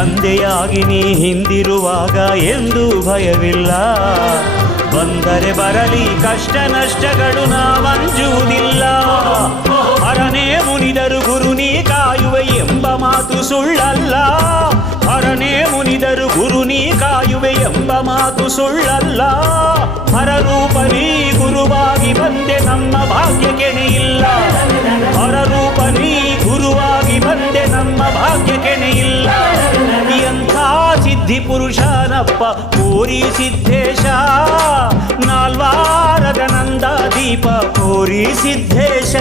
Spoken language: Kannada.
ತಂದೆಯಾಗಿ ನೀ ಹಿಂದಿರುವಾಗ ಎಂದೂ ಭಯವಿಲ್ಲ. ಬಂದರೆ ಬರಲಿ ಕಷ್ಟ ನಷ್ಟಗಳು ನಾವಂಜುವುದಿಲ್ಲ. ಹರನೇ ಮುನಿದರು ಗುರು ನೀ ಕಾಯುವೆ ಎಂಬ ಮಾತು ಸುಳ್ಳಲ್ಲ. ಹರನೇ ಮುನಿದರು ಗುರು ನೀ ಕಾಯುವೆ ಎಂಬ ಮಾತು ಸುಳ್ಳಲ್ಲ. ಹರರೂಪ ನೀ ಗುರುವಾಗಿ ಬಂದೆ ನಮ್ಮ ಭಾಗ್ಯ ಕೆಣೆಯಿಲ್ಲ. ಹರರೂಪ ನೀ ಗುರುವಾಗಿ ಬಂದೆ ನಮ್ಮ ಭಾಗ್ಯ ಕೆಣೆಯಿಲ್ಲ. ಎಂಥ ಸಿದ್ಧಿ ಪುರುಷನಪ್ಪ ಕೋರಿ ಸಿದ್ದೇಶ, ನಾಲ್ವಾರದ ನಂದ ದೀಪ ಕೋರಿ ಸಿದ್ದೇಶ.